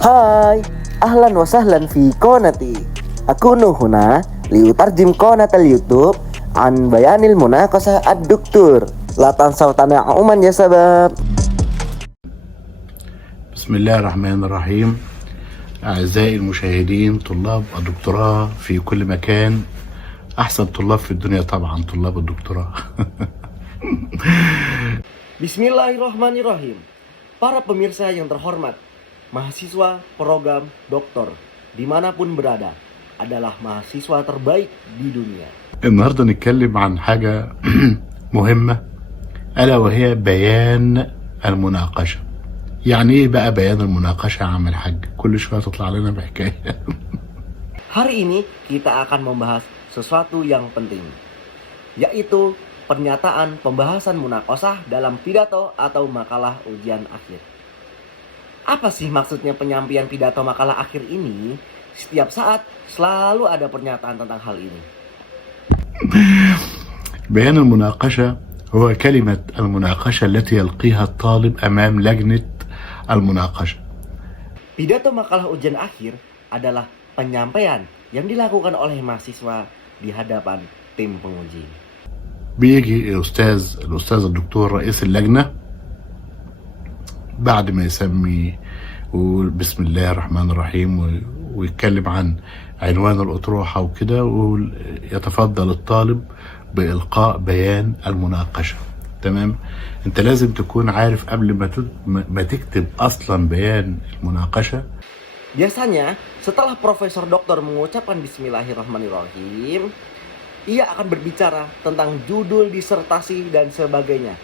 Hai, ahlan wa sahlan fi qonati. Akunu huna liutarjim qonatal YouTube an bayanil munaqashah ad-doktor. La tansaw tana'uman ya sabab. بسم الله الرحمن الرحيم. أعزائي المشاهدين، طلاب الدكتوراه في كل مكان، أحسن طلاب في الدنيا طبعا طلاب الدكتوراه. Bismillahirrahmanirrahim. Para pemirsa yang terhormat, mahasiswa program doktor dimanapun berada adalah mahasiswa terbaik di dunia. النهارده نتكلم عن حاجة مهمة، ألا وهي بيان المناقشة. يعني إيه بقى بيان المناقشة يا عم الحاج؟ كل شوية تطلع لنا بحكاية. Hari ini kita akan membahas sesuatu yang penting, yaitu pernyataan pembahasan munaqashah dalam pidato atau makalah ujian akhir. Apa sih maksudnya penyampaian pidato makalah akhir ini? Setiap saat selalu ada pernyataan tentang hal ini. بيان المناقشة هو كلمة المناقشة التي يلقيها الطالب أمام لجنة المناقشة. Pidato makalah ujian akhir adalah penyampaian yang dilakukan oleh mahasiswa di hadapan tim penguji. بيجي الأستاذ الدكتور رئيس اللجنة بعد ما يسمي ويقول بسم الله الرحمن الرحيم ويتكلم عن عنوان الأطروحة وكده، ويتفضل الطالب بإلقاء بيان المناقشة. تمام؟ انت لازم تكون عارف قبل ما تكتب أصلا بيان المناقشة. Biasanya setelah Profesor Doktor mengucapkan Bismillahirrahmanirrahim, ia akan berbicara tentang judul disertasi dan sebagainya.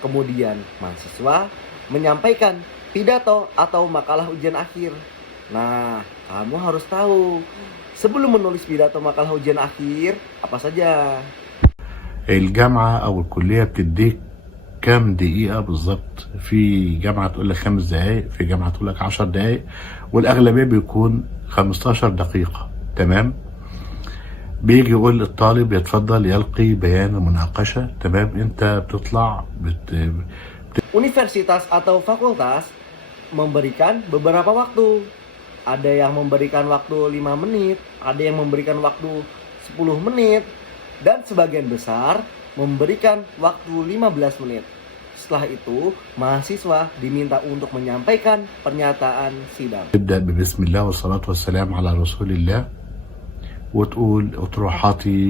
Kemudian mahasiswa menyampaikan pidato atau makalah ujian akhir. Nah, kamu harus tahu sebelum menulis pidato makalah ujian akhir apa saja. الجامعة أو الكلية بتديك كام دقيقة بالظبط. في جامعة تقول لك 5 دقايق، في جامعة تقول لك 10 دقايق، والأغلبية بيكون 15 دقيقة. تمام؟ بيجي يقول للطالب يتفضل يلقي بيان المناقشة. تمام؟ أنت بتطلع Universitas atau fakultas memberikan beberapa waktu. Ada yang memberikan waktu 5 menit, ada yang memberikan waktu 10 menit, dan sebagian besar memberikan waktu 15 menit. Setelah itu, mahasiswa diminta untuk menyampaikan pernyataan sidang. تبدأ ببسم الله والصلاة والسلام على رسول الله، وتقول أطروحاتي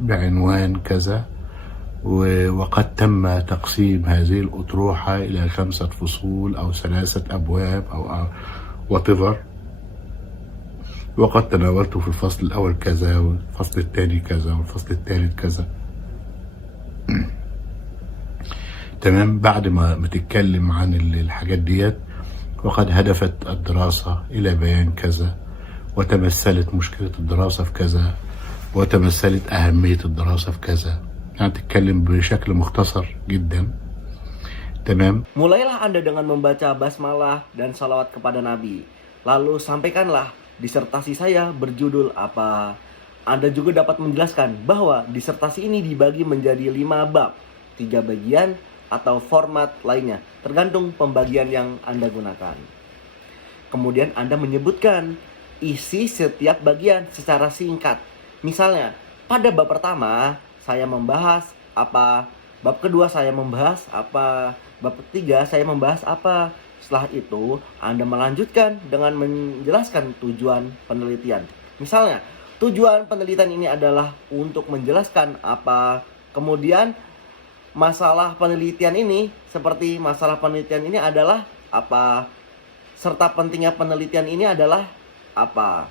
بعنوان كذا، وقد تم تقسيم هذه الأطروحة إلى 5 فصول أو 3 أبواب أو whatever، وقد تناولته في الفصل الأول كذا والفصل الثاني كذا والفصل الثالث كذا. تمام؟ بعد ما تتكلم عن الحاجات ديت، وقد هدفت الدراسة إلى بيان كذا، وتمثلت مشكلة الدراسة في كذا، وتمثلت أهمية الدراسة في كذا. يعني تتكلم بشكل مختصر جدا. تمام؟ Mulailah Anda dengan membaca basmalah dan salawat kepada Nabi. Lalu sampaikanlah disertasi saya berjudul apa. Anda juga dapat menjelaskan bahwa disertasi ini dibagi menjadi 5 bab, 3 bagian atau format lainnya, tergantung pembagian yang Anda gunakan. Kemudian Anda menyebutkan isi setiap bagian secara singkat. Misalnya, pada bab pertama saya membahas apa, bab kedua saya membahas apa, bab ketiga saya membahas apa. Setelah itu, Anda melanjutkan dengan menjelaskan tujuan penelitian. Misalnya, tujuan penelitian ini adalah untuk menjelaskan apa. Kemudian, masalah penelitian ini, seperti masalah penelitian ini adalah apa, serta pentingnya penelitian ini adalah apa.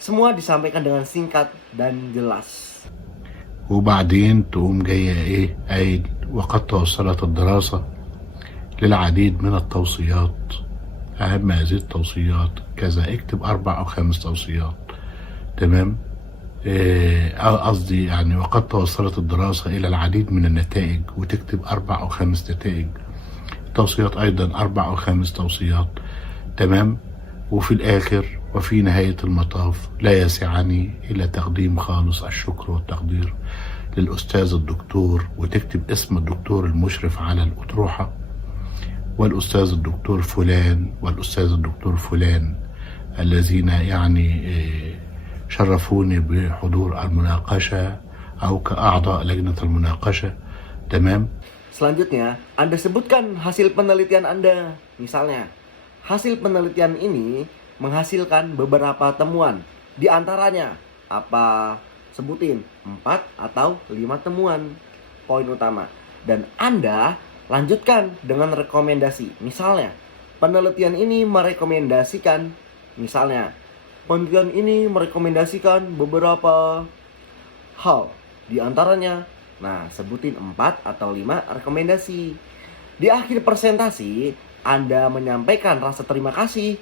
Semua disampaikan dengan singkat dan jelas. وبعدين تقوم جاية إيه قايل وقد توصلت الدراسة للعديد من التوصيات. أهم هذه التوصيات كذا. اكتب 4 أو 5 توصيات. تمام؟ قصدي يعني وقد توصلت الدراسة إلى العديد من النتائج، وتكتب 4 أو 5 نتائج. توصيات أيضا 4 أو 5 توصيات. تمام؟ وفي الآخر وفي نهاية المطاف لا يسعني إلا تقديم خالص الشكر والتقدير للأستاذ الدكتور، وتكتب اسم الدكتور المشرف على الأطروحة، والأستاذ الدكتور فلان والأستاذ الدكتور فلان الذين يعني شرفوني بحضور المناقشة أو كأعضاء لجنة المناقشة. تمام. Selanjutnya, Anda sebutkan hasil penelitian Anda. Misalnya, hasil penelitian ini menghasilkan beberapa temuan. Di antaranya, apa? Sebutin 4 atau 5 temuan. Poin utama. Dan Anda lanjutkan dengan rekomendasi. Misalnya, penelitian ini merekomendasikan, beberapa hal. Di antaranya, sebutin 4 atau 5 rekomendasi. Di akhir presentasi, Anda menyampaikan rasa terima kasih.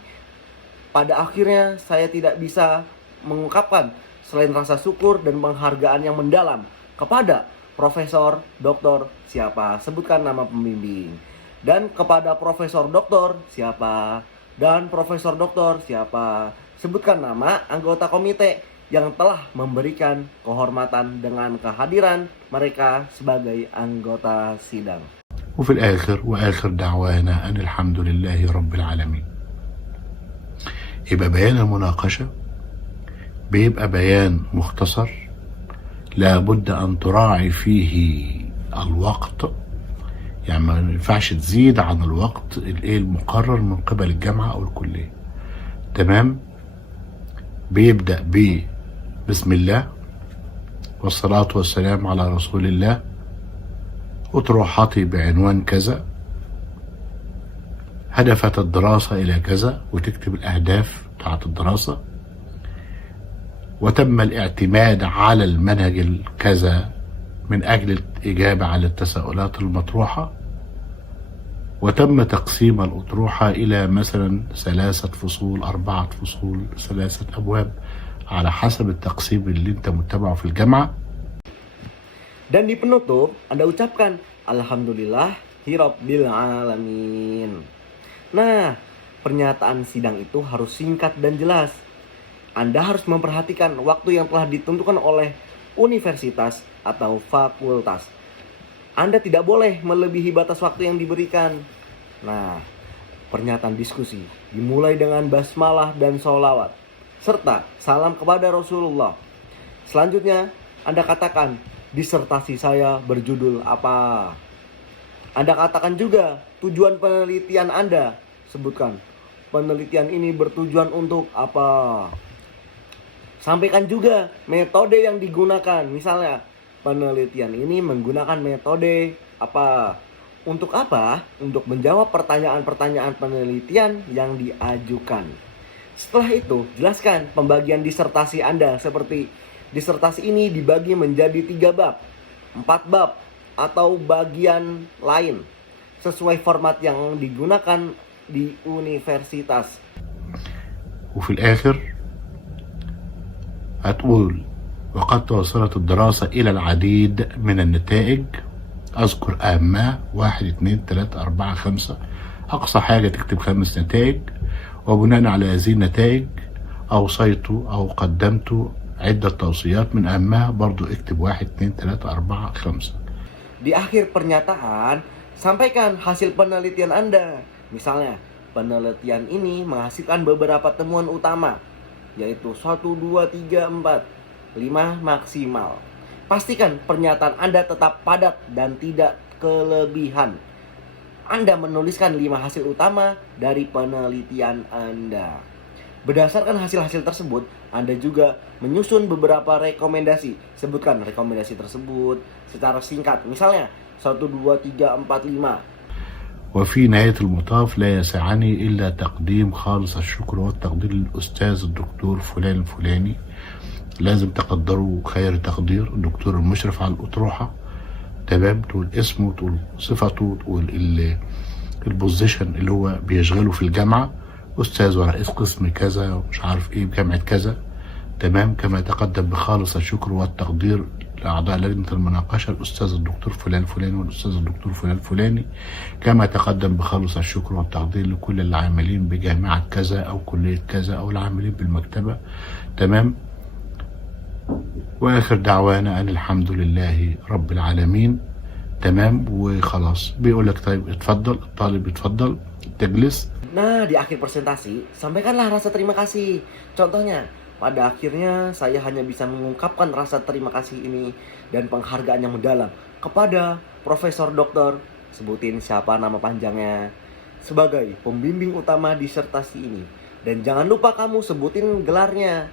Pada akhirnya, saya tidak bisa mengungkapkan selain rasa syukur dan penghargaan yang mendalam kepada Profesor Doktor siapa, sebutkan nama pembimbing. Dan kepada Profesor Doktor siapa, dan Profesor Doktor siapa, sebutkan nama anggota komite yang telah memberikan kehormatan dengan kehadiran mereka sebagai anggota sidang. وفي الآخر وآخر دعوانا أن الحمد لله رب العالمين. يبقى بيان المناقشة بيبقى بيان مختصر لابد أن تراعي فيه الوقت، يعني ما ينفعش تزيد عن الوقت المقرر من قبل الجامعة أو الكلية. تمام. بيبدأ بسم الله والصلاة والسلام على رسول الله، أطروحاتي بعنوان كذا، هدفت الدراسة إلى كذا، وتكتب الأهداف بتاعت الدراسة، وتم الاعتماد على المنهج الكذا من أجل الإجابة على التساؤلات المطروحة، وتم تقسيم الأطروحة إلى مثلا 3 فصول 4 فصول 3 أبواب على حسب التقسيم اللي انت متبعه في الجامعة. Dan di penutup, Anda ucapkan Alhamdulillahirabbil alamin. Nah, pernyataan sidang itu harus singkat dan jelas. Anda harus memperhatikan waktu yang telah ditentukan oleh universitas atau fakultas. Anda tidak boleh melebihi batas waktu yang diberikan. Nah, pernyataan diskusi dimulai dengan basmalah dan sholawat, serta salam kepada Rasulullah. Selanjutnya, Anda katakan, disertasi saya berjudul apa. Anda katakan juga tujuan penelitian Anda. Sebutkan, penelitian ini bertujuan untuk apa. Sampaikan juga metode yang digunakan. Misalnya, penelitian ini menggunakan metode apa. Untuk apa? Untuk menjawab pertanyaan-pertanyaan penelitian yang diajukan. Setelah itu, jelaskan pembagian disertasi Anda seperti disertasi ini dibagi menjadi 3 bab, 4 bab, atau bagian lain sesuai format yang digunakan di universitas. وفي الآخر هتقول وقد توصلت الدراسة إلى العديد من النتائج، أذكر أهمها 1 2 3 4 5، أقصى حاجة تكتب 5 نتائج، وبناء على هذه النتائج أوصيت أو قدمت عدة توصيات من أهمها برضو اكتب 1 2 3 4 5. Di akhir pernyataan, sampaikan hasil penelitian Anda. Misalnya, penelitian ini menghasilkan beberapa temuan utama, yaitu 1, 2, 3, 4, 5 maksimal. Pastikan pernyataan Anda tetap padat dan tidak kelebihan. Anda menuliskan 5 hasil utama dari penelitian Anda. Berdasarkan hasil-hasil tersebut, Anda juga menyusun beberapa rekomendasi. Sebutkan rekomendasi tersebut secara singkat. Misalnya 1, 2, 3, 4, 5. وفي نهاية المطاف لا يسعني إلا تقديم خالص الشكر والتقدير للأستاذ الدكتور فلان الفلاني. لازم تقدروا خير تقدير الدكتور المشرف على الأطروحة. تمام. تقول اسمه وتقول صفته وتقول البوزيشن اللي هو بيشغله في الجامعة، أستاذ ورئيس قسم كذا ومش عارف إيه بجامعة كذا. تمام. كما يتقدم بخالص الشكر والتقدير لأعضاء لجنة المناقشة الأستاذ الدكتور فلان الفلاني والأستاذ الدكتور فلان الفلاني. كما يتقدم بخالص الشكر والتقدير لكل العاملين بجامعة كذا أو كلية كذا أو العاملين بالمكتبة. تمام. وآخر دعوانا أن الحمد لله رب العالمين. تمام وخلاص بيقول لك طيب اتفضل الطالب اتفضل تجلس. Nah, di akhir presentasi, sampaikanlah rasa terima kasih. Contohnya, pada akhirnya saya hanya bisa mengungkapkan rasa terima kasih ini dan penghargaan yang mendalam kepada Profesor Doktor, sebutin siapa nama panjangnya, sebagai pembimbing utama disertasi ini. Dan jangan lupa kamu sebutin gelarnya,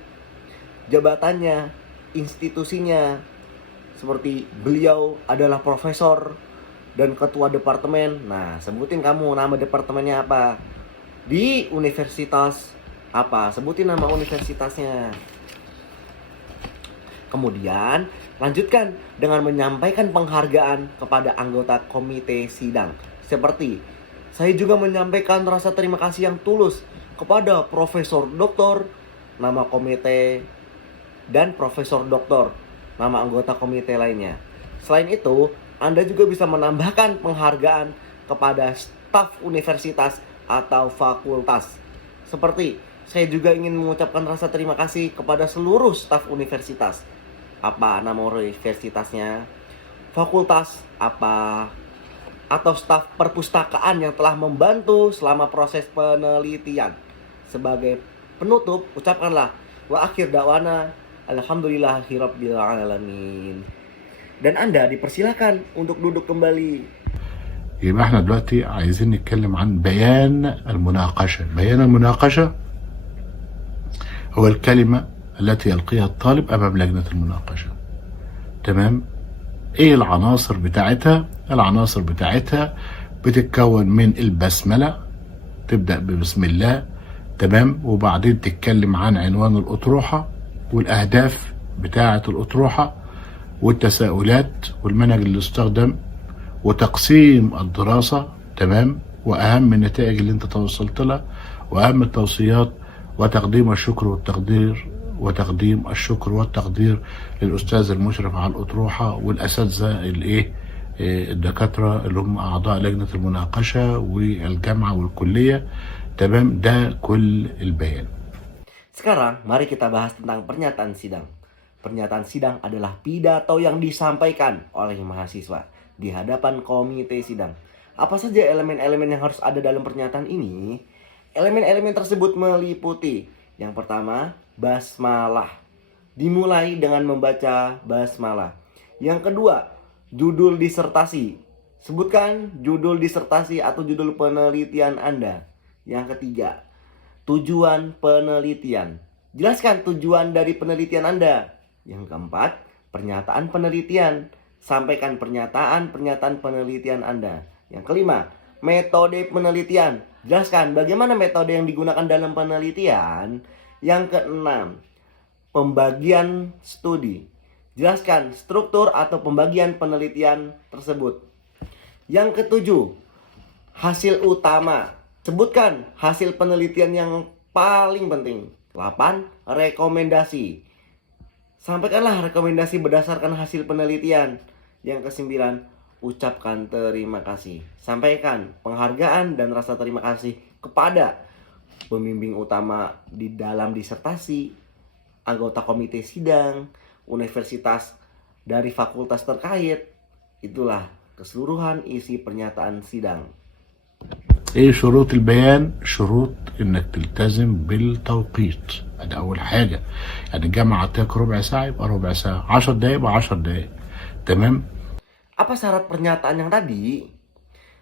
jabatannya, institusinya. Seperti beliau adalah profesor dan ketua departemen. Nah, sebutin kamu nama departemennya apa. Di universitas apa, sebutin nama universitasnya. Kemudian lanjutkan dengan menyampaikan penghargaan kepada anggota komite sidang. Seperti, saya juga menyampaikan rasa terima kasih yang tulus kepada Profesor Doktor, nama komite, dan Profesor Doktor, nama anggota komite lainnya. Selain itu, Anda juga bisa menambahkan penghargaan kepada staf universitas atau fakultas. Seperti, saya juga ingin mengucapkan rasa terima kasih kepada seluruh staf universitas. Apa nama universitasnya? Fakultas apa? Atau staf perpustakaan yang telah membantu selama proses penelitian. Sebagai penutup, ucapkanlah wa akhir da'wana alhamdulillahirabbil alamin. Dan Anda dipersilakan untuk duduk kembali. يبقى احنا دلوقتي عايزين نتكلم عن بيان المناقشة. بيان المناقشة هو الكلمة التي يلقيها الطالب أمام لجنة المناقشة. تمام؟ ايه العناصر بتاعتها؟ العناصر بتاعتها بتتكون من البسملة، تبدأ ببسم الله، تمام؟ وبعدين تتكلم عن عنوان الأطروحة والأهداف بتاعة الأطروحة والتساؤلات والمنهج اللي استخدم وتقسيم الدراسة، تمام؟ وأهم النتائج اللي انت توصلت لها وأهم التوصيات وتقديم الشكر والتقدير للأستاذ المشرف على الأطروحة والأساتذة الدكاترة اللي هم أعضاء لجنة المناقشة والجامعة والكلية. تمام؟ ده كل البيان. Sekarang mari kita bahas tentang pernyataan sidang. Pernyataan sidang adalah pidato yang disampaikan oleh mahasiswa di hadapan komite sidang. Apa saja elemen-elemen yang harus ada dalam pernyataan ini? Elemen-elemen tersebut meliputi, yang pertama, basmalah. Dimulai dengan membaca basmalah. Yang kedua, judul disertasi. Sebutkan judul disertasi atau judul penelitian Anda. Yang ketiga, tujuan penelitian. Jelaskan tujuan dari penelitian Anda. Yang keempat, pernyataan penelitian. Sampaikan pernyataan penelitian Anda. Yang kelima, metode penelitian. Jelaskan bagaimana metode yang digunakan dalam penelitian. Yang keenam, pembagian studi. Jelaskan struktur atau pembagian penelitian tersebut. Yang ketujuh, hasil utama. Sebutkan hasil penelitian yang paling penting. 8. Rekomendasi. Sampaikanlah rekomendasi berdasarkan hasil penelitian. Yang ke-9, ucapkan terima kasih. Sampaikan penghargaan dan rasa terima kasih kepada pembimbing utama di dalam disertasi, anggota komite sidang, universitas dari fakultas terkait. Itulah keseluruhan isi pernyataan sidang. ايه شروط البيان؟ شروط انك تلتزم بالتوقيت، ده اول حاجة. يعني الجامعة عطاك ربع ساعة يبقى ربع ساعة، 10 دقايق يبقى 10 دقايق. تمام؟ Apa syarat pernyataan yang tadi?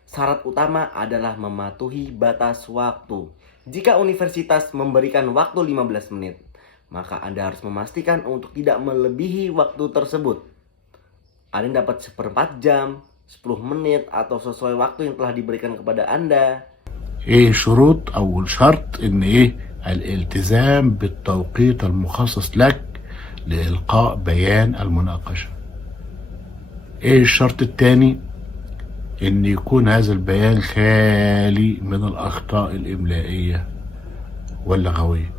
Syarat utama adalah mematuhi batas waktu. Jika universitas memberikan waktu 15 menit, maka Anda harus memastikan untuk tidak melebihi waktu tersebut. Ada yang dapat 1/4 jam, 10 menit, atau sesuai waktu yang telah diberikan kepada Anda. ايه شروط؟ اول شرط ان الالتزام بالتوقيت المخصص لك لإلقاء بيان المناقشة. ايه الشرط الثاني؟ ان يكون هذا البيان خالي من الاخطاء الاملائية واللغوية،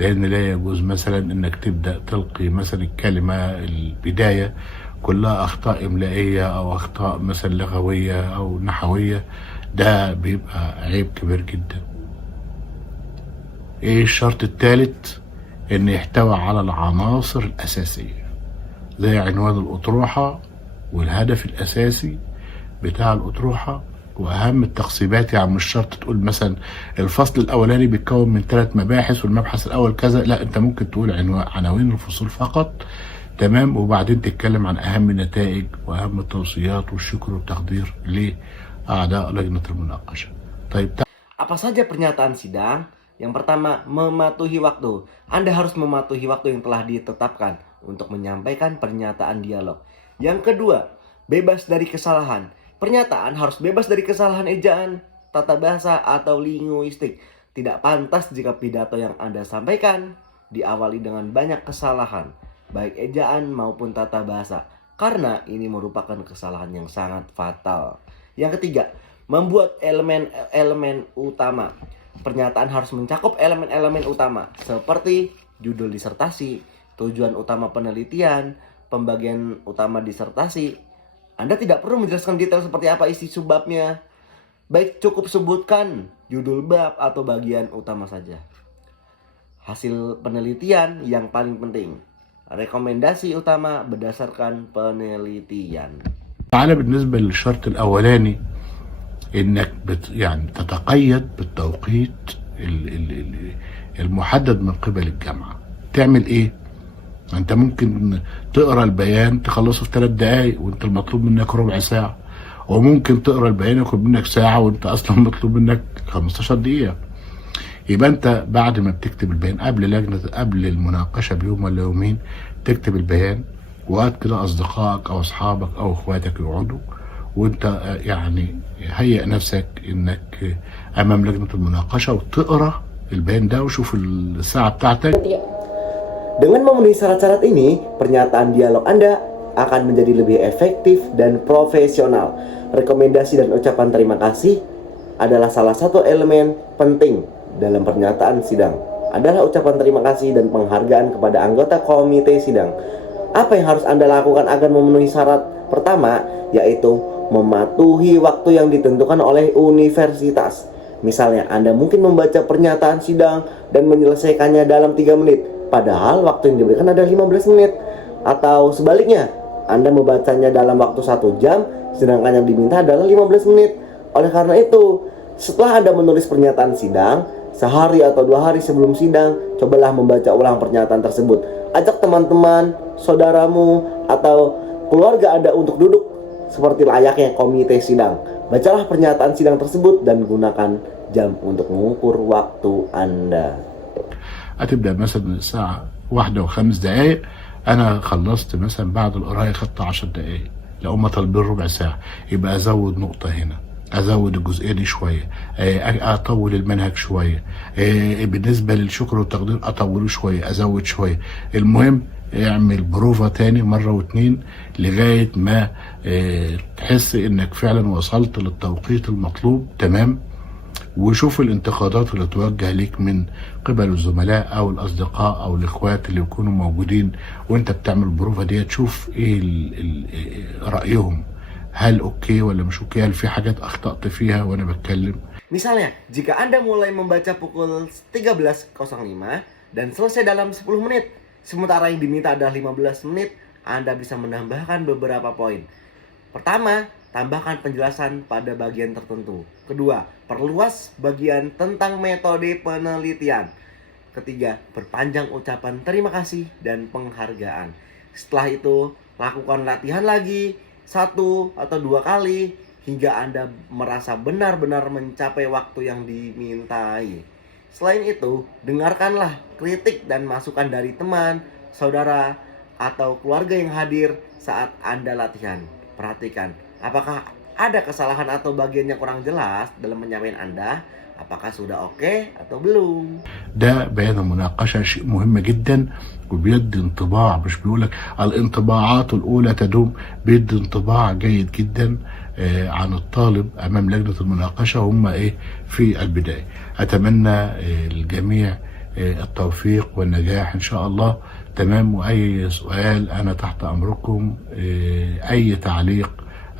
لان لا يجوز مثلا انك تبدأ تلقي مثلا الكلمة البداية كلها اخطاء املائية او اخطاء مثلا لغوية او نحوية، ده بيبقى عيب كبير جدا. ايه الشرط الثالث؟ ان يحتوي على العناصر الاساسية زي عنوان الاطروحة والهدف الاساسي بتاع الأطروحة وأهم التقسيمات. يعني مش شرط تقول مثلا الفصل الأولاني بيتكون من 3 مباحث والمبحث الأول كذا، لا أنت ممكن تقول عناوين الفصول فقط، تمام، وبعدين تتكلم عن أهم النتائج وأهم التوصيات والشكر والتقدير لأعضاء لجنة المناقشة. طيب Apa saja pernyataan sidang? Yang pertama, mematuhi waktu. Anda harus mematuhi waktu yang telah ditetapkan untuk menyampaikan pernyataan dialog. Yang kedua, bebas dari kesalahan. Pernyataan harus bebas dari kesalahan ejaan, tata bahasa, atau linguistik. Tidak pantas jika pidato yang Anda sampaikan diawali dengan banyak kesalahan, baik ejaan maupun tata bahasa, karena ini merupakan kesalahan yang sangat fatal. Yang ketiga, membuat elemen-elemen utama. Pernyataan harus mencakup elemen-elemen utama seperti judul disertasi, tujuan utama penelitian, pembagian utama disertasi. Anda tidak perlu menjelaskan detail seperti apa isi subbabnya. Baik cukup sebutkan judul bab atau bagian utama saja. Hasil penelitian yang paling penting. Rekomendasi utama berdasarkan penelitian. تعالى بالنسبة للشرط الأولاني إنك يعني تتقيد بالتوقيت المحدد من قبل الجامعة. تعمل إيه؟ أنت ممكن تقرأ البيان تخلصه في 3 دقايق وأنت المطلوب منك ربع ساعة، وممكن تقرأ البيان ياخد منك ساعة وأنت أصلا مطلوب منك 15 دقيقة. يبقى أنت بعد ما بتكتب البيان قبل المناقشة بيوم ولا يومين تكتب البيان، وقت كده أصدقائك أو أصحابك أو إخواتك يقعدوا وأنت يعني هيئ نفسك إنك أمام لجنة المناقشة وتقرأ البيان ده وشوف الساعة بتاعتك. Dengan memenuhi syarat-syarat ini, pernyataan dialog Anda akan menjadi lebih efektif dan profesional. Rekomendasi dan ucapan terima kasih adalah salah satu elemen penting dalam pernyataan sidang. Adalah ucapan terima kasih dan penghargaan kepada anggota komite sidang. Apa yang harus Anda lakukan agar memenuhi syarat? Pertama, yaitu mematuhi waktu yang ditentukan oleh universitas. Misalnya, Anda mungkin membaca pernyataan sidang dan menyelesaikannya dalam 3 menit. Padahal waktu yang diberikan adalah 15 menit. Atau sebaliknya, Anda membacanya dalam waktu 1 jam, sedangkan yang diminta adalah 15 menit. Oleh karena itu, setelah Anda menulis pernyataan sidang, sehari atau 2 hari sebelum sidang, cobalah membaca ulang pernyataan tersebut. Ajak teman-teman, saudaramu, atau keluarga Anda untuk duduk seperti layaknya komite sidang. Bacalah pernyataan sidang tersebut dan gunakan jam untuk mengukur waktu Anda. هتبدأ مثلا من الساعة 1:05 أنا خلصت مثلا بعد القراية خدت 10 دقايق، لو هما طالبين ربع ساعة يبقى أزود نقطة هنا، أزود الجزئية دي شوية، أطول المنهج شوية، بالنسبة للشكر والتقدير أطوله شوية، أزود شوية. المهم اعمل بروفة تاني مرة و2 لغاية ما تحس إنك فعلا وصلت للتوقيت المطلوب، تمام. وشوف الانتقادات اللي توجه ليك من قبل الزملاء او الاصدقاء او الاخوات اللي يكونوا موجودين وانت بتعمل البروفه دي، تشوف ايه رايهم، هل اوكي ولا مش اوكي، هل في حاجات اخطأت فيها وانا بتكلم. Misalnya, jika Anda mulai membaca pukul 13.05 dan selesai dalam 10 menit, sementara yang diminta adalah 15 menit, Anda bisa menambahkan beberapa poin. Pertama, tambahkan penjelasan pada bagian tertentu. Kedua, perluas bagian tentang metode penelitian. Ketiga, perpanjang ucapan terima kasih dan penghargaan. Setelah itu, lakukan latihan lagi 1 atau 2 kali hingga Anda merasa benar-benar mencapai waktu yang dimintai. Selain itu, dengarkanlah kritik dan masukan dari teman, saudara, atau keluarga yang hadir saat Anda latihan. Perhatikan, apakah ada kesalahan atau bagian yang kurang jelas dalam penyampaian Anda? Apakah sudah oke atau belum? ده بيان المناقشة شيء مهم جدا وبيدي انطباع، مش بيقولك الانطباعات الأولى تدوم، بيدي انطباع جيد جدا عن الطالب أمام لجنة المناقشة هم إيه في البداية. أتمنى الجميع التوفيق والنجاح إن شاء الله، تمام. وأي سؤال أنا تحت أمركم، أي تعليق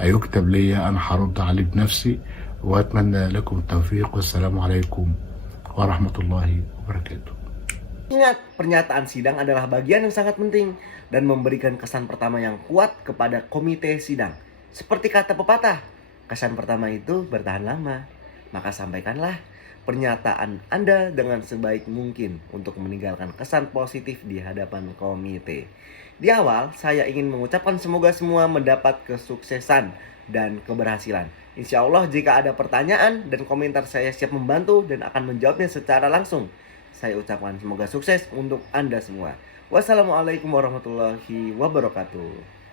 يكتب لي أنا هرد عليه بنفسي، وأتمنى لكم التوفيق والسلام عليكم ورحمة الله وبركاته. Ingat, pernyataan sidang adalah bagian yang sangat penting dan memberikan kesan pertama yang kuat kepada komite sidang. Seperti kata pepatah, Kesan pertama itu bertahan lama, maka sampaikanlah pernyataan Anda dengan sebaik mungkin untuk meninggalkan kesan positif di hadapan komite. Di awal, saya ingin mengucapkan semoga semua mendapat kesuksesan dan keberhasilan. Insya Allah jika ada pertanyaan dan komentar, saya siap membantu dan akan menjawabnya secara langsung. Saya ucapkan semoga sukses untuk Anda semua. Wassalamualaikum warahmatullahi wabarakatuh.